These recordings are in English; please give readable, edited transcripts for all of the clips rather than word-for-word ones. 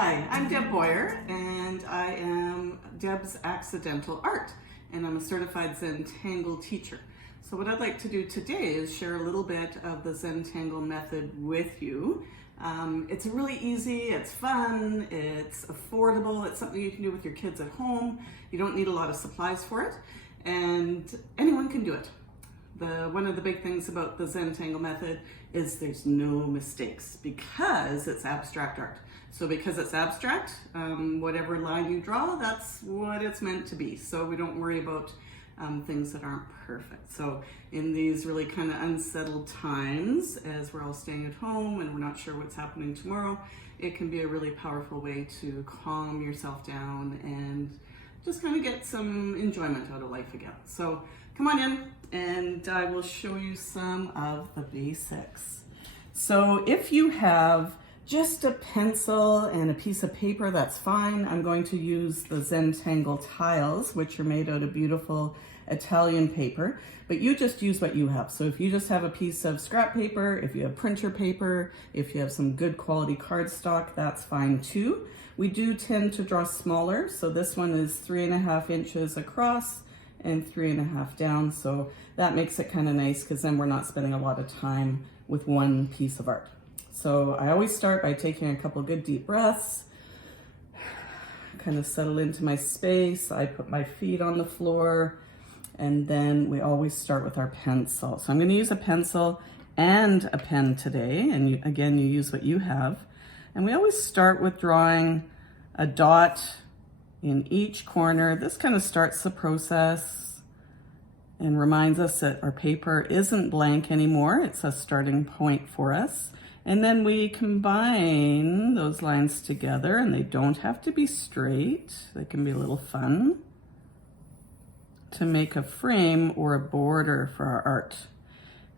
Hi, I'm Deb Boyer, and I am Deb's Accidental Art, and I'm a certified Zentangle teacher. So what I'd like to do today is share a little bit of the Zentangle method with you. It's really easy, it's fun, it's affordable, it's something you can do with your kids at home. You don't need a lot of supplies for it, and anyone can do it. One of the big things about the Zentangle method is there's no mistakes because it's abstract art. So because it's abstract, whatever line you draw, that's what it's meant to be. So we don't worry about things that aren't perfect. So in these really kind of unsettled times, as we're all staying at home and we're not sure what's happening tomorrow, it can be a really powerful way to calm yourself down and just kind of get some enjoyment out of life again. So come on in and I will show you some of the basics. So if you have just a pencil and a piece of paper, that's fine. I'm going to use the Zentangle tiles, which are made out of beautiful Italian paper, but you just use what you have. So if you just have a piece of scrap paper, if you have printer paper, if you have some good quality cardstock, that's fine too. We do tend to draw smaller, so this one is 3.5 inches across and 3.5 down, so that makes it kind of nice because then we're not spending a lot of time with one piece of art. So I always start by taking a couple good deep breaths, kind of settle into my space. I put my feet on the floor, and then we always start with our pencil. So I'm going to use a pencil and a pen today, and again, you use what you have. And we always start with drawing a dot in each corner. This kind of starts the process and reminds us that our paper isn't blank anymore. It's a starting point for us. And then we combine those lines together, and they don't have to be straight. They can be a little fun to make a frame or a border for our art.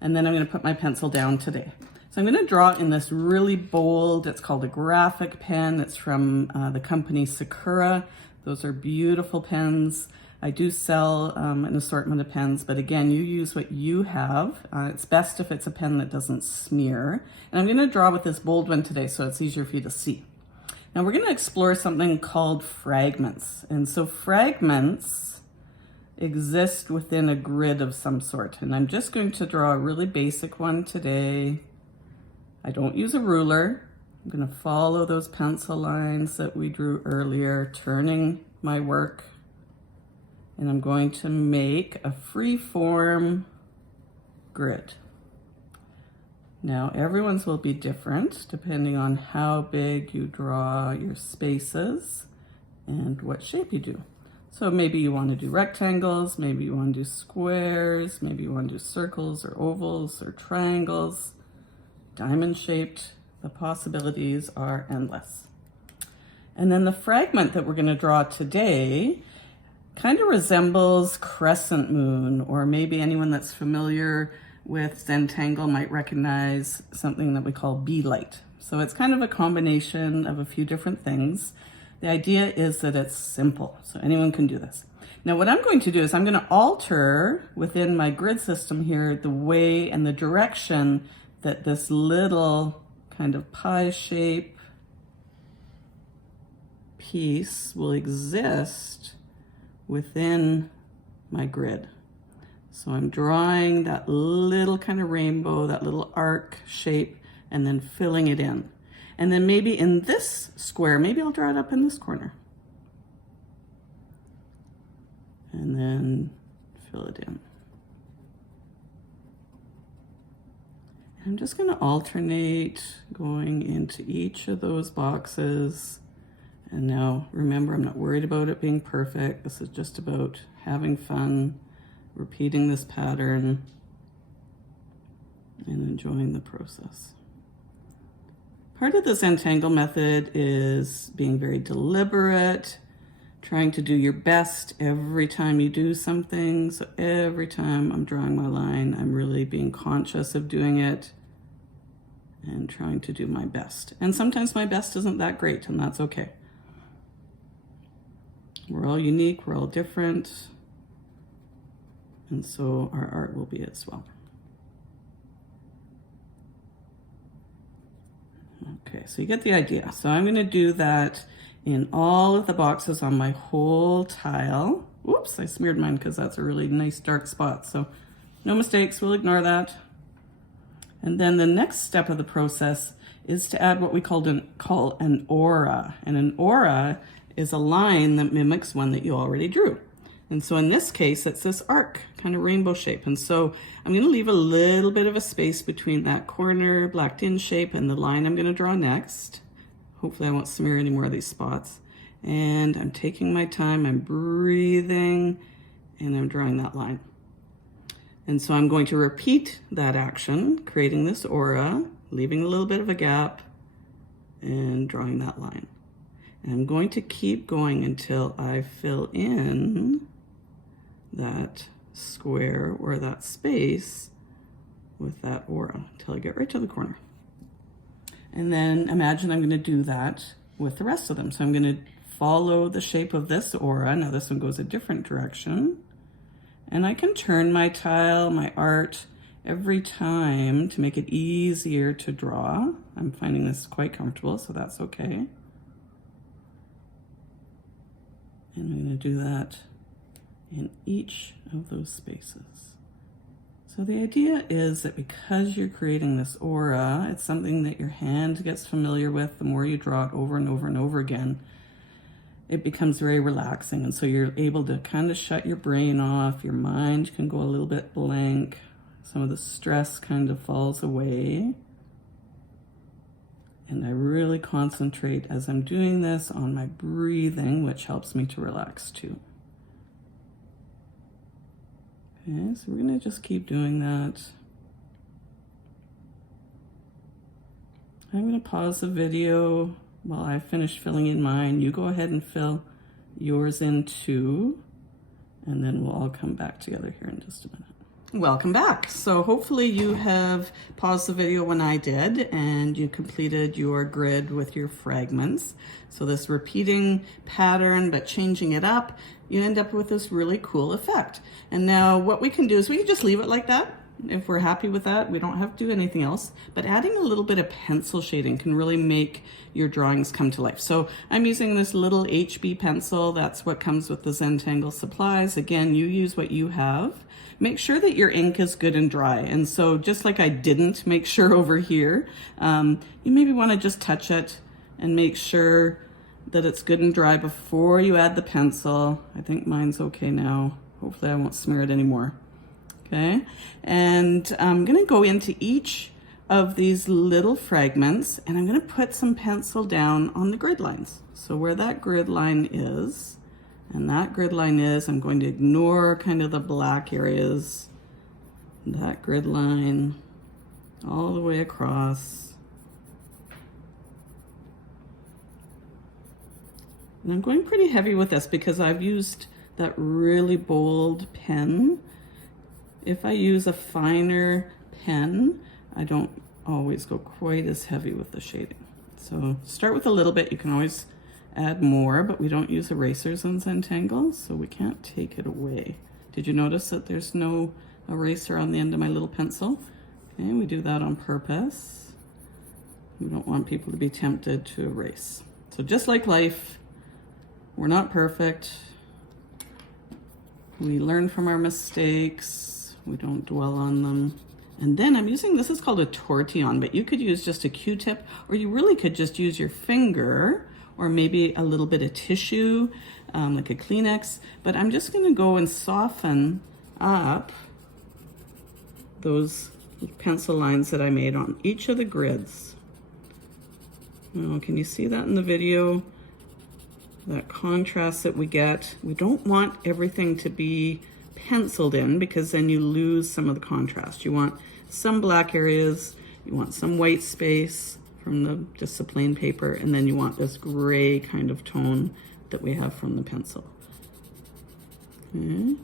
And then I'm going to put my pencil down today. So I'm going to draw in this really bold, it's called a graphic pen. It's from the company Sakura. Those are beautiful pens. I do sell an assortment of pens, but again, you use what you have. It's best if it's a pen that doesn't smear. And I'm going to draw with this bold one today so it's easier for you to see. Now we're going to explore something called fragments. And so fragments exist within a grid of some sort. And I'm just going to draw a really basic one today. I don't use a ruler. I'm going to follow those pencil lines that we drew earlier, turning my work. And I'm going to make a free form grid. Now everyone's will be different depending on how big you draw your spaces and what shape you do. So maybe you want to do rectangles, maybe you want to do squares, maybe you want to do circles or ovals or triangles, diamond shaped. The possibilities are endless. And then the fragment that we're going to draw today kind of resembles crescent moon, or maybe anyone that's familiar with Zentangle might recognize something that we call bee light. So it's kind of a combination of a few different things. The idea is that it's simple, so anyone can do this. Now what I'm going to do is I'm going to alter within my grid system here the way and the direction that this little kind of pie shape piece will exist within my grid. So I'm drawing that little kind of rainbow, that little arc shape, and then filling it in. And then maybe in this square, maybe I'll draw it up in this corner. And then fill it in. I'm just going to alternate going into each of those boxes. And now remember, I'm not worried about it being perfect. This is just about having fun, repeating this pattern, and enjoying the process. Part of the Zentangle method is being very deliberate, trying to do your best every time you do something. So every time I'm drawing my line, I'm really being conscious of doing it and trying to do my best. And sometimes my best isn't that great, and that's okay. We're all unique, we're all different, and so our art will be as well. Okay, so you get the idea. So I'm gonna do that in all of the boxes on my whole tile. Whoops, I smeared mine because that's a really nice dark spot. So no mistakes, we'll ignore that. And then the next step of the process is to add what we call an aura. And an aura is a line that mimics one that you already drew. And so in this case, it's this arc, kind of rainbow shape. And so I'm gonna leave a little bit of a space between that corner blacked in shape and the line I'm gonna draw next. Hopefully I won't smear any more of these spots. And I'm taking my time, I'm breathing, and I'm drawing that line. And so I'm going to repeat that action, creating this aura, leaving a little bit of a gap, and drawing that line. And I'm going to keep going until I fill in that square or that space with that aura, until I get right to the corner. And then imagine I'm going to do that with the rest of them. So I'm going to follow the shape of this aura. Now this one goes a different direction. And I can turn my tile, my art, every time to make it easier to draw. I'm finding this quite comfortable, so that's okay. And I'm going to do that in each of those spaces. So the idea is that because you're creating this aura, it's something that your hand gets familiar with. The more you draw it over and over and over again, it becomes very relaxing. And so you're able to kind of shut your brain off. Your mind can go a little bit blank. Some of the stress kind of falls away. And I really concentrate as I'm doing this on my breathing, which helps me to relax too. Okay, so we're gonna just keep doing that. I'm gonna pause the video while I finish filling in mine. You go ahead and fill yours in too, and then we'll all come back together here in just a minute. Welcome back. So hopefully you have paused the video when I did and you completed your grid with your fragments. So this repeating pattern but changing it up, you end up with this really cool effect. And now what we can do is we can just leave it like that. If we're happy with that, we don't have to do anything else, but adding a little bit of pencil shading can really make your drawings come to life. So I'm using this little HB pencil. That's what comes with the Zentangle supplies. Again, you use what you have. Make sure that your ink is good and dry. And so just like I didn't make sure over here, you maybe want to just touch it and make sure that it's good and dry before you add the pencil. I think mine's okay now. Hopefully I won't smear it anymore. Okay, and I'm gonna go into each of these little fragments and I'm gonna put some pencil down on the grid lines. So where that grid line is, and that grid line is, I'm going to ignore kind of the black areas, that grid line all the way across. And I'm going pretty heavy with this because I've used that really bold pen. If I use a finer pen, I don't always go quite as heavy with the shading. So start with a little bit. You can always add more, but we don't use erasers on Zentangle, so we can't take it away. Did you notice that there's no eraser on the end of my little pencil? Okay, we do that on purpose. We don't want people to be tempted to erase. So just like life, we're not perfect. We learn from our mistakes. We don't dwell on them. And then I'm using, this is called a tortillon, but you could use just a Q-tip, or you really could just use your finger, or maybe a little bit of tissue, like a Kleenex. But I'm just gonna go and soften up those pencil lines that I made on each of the grids. Now, can you see that in the video? That contrast that we get. We don't want everything to be penciled in because then you lose some of the contrast. You want some black areas, you want some white space from just the plain paper, and then you want this gray kind of tone that we have from the pencil. Okay.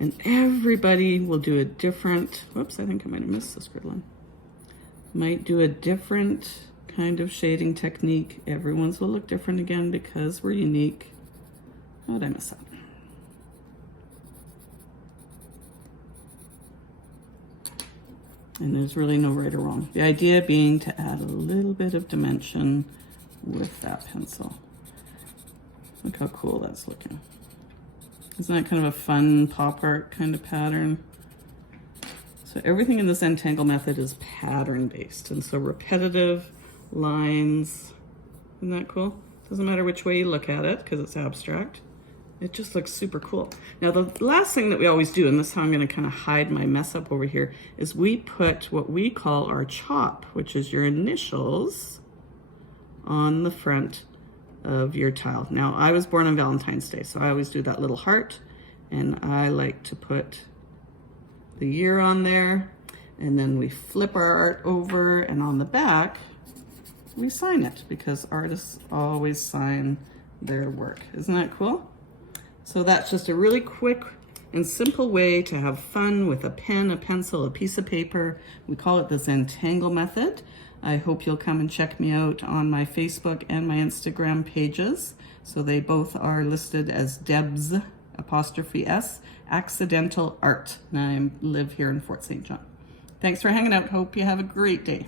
And everybody will do a different, whoops, I think I might have missed this grid line. Might do a different kind of shading technique. Everyone's will look different again because we're unique. How did I miss that? And there's really no right or wrong. The idea being to add a little bit of dimension with that pencil. Look how cool that's looking. Isn't that kind of a fun pop art kind of pattern? So everything in the Zentangle method is pattern based. And so repetitive lines, isn't that cool? Doesn't matter which way you look at it because it's abstract. It just looks super cool. Now the last thing that we always do, and this is how I'm gonna kind of hide my mess up over here, is we put what we call our chop, which is your initials, on the front of your tile. Now I was born on Valentine's Day, so I always do that little heart, and I like to put the year on there, and then we flip our art over, and on the back, we sign it, because artists always sign their work. Isn't that cool? So that's just a really quick and simple way to have fun with a pen, a pencil, a piece of paper. We call it the Zentangle method. I hope you'll come and check me out on my Facebook and my Instagram pages. So they both are listed as Debs, '(S), Accidental Art. And I live here in Fort St. John. Thanks for hanging out. Hope you have a great day.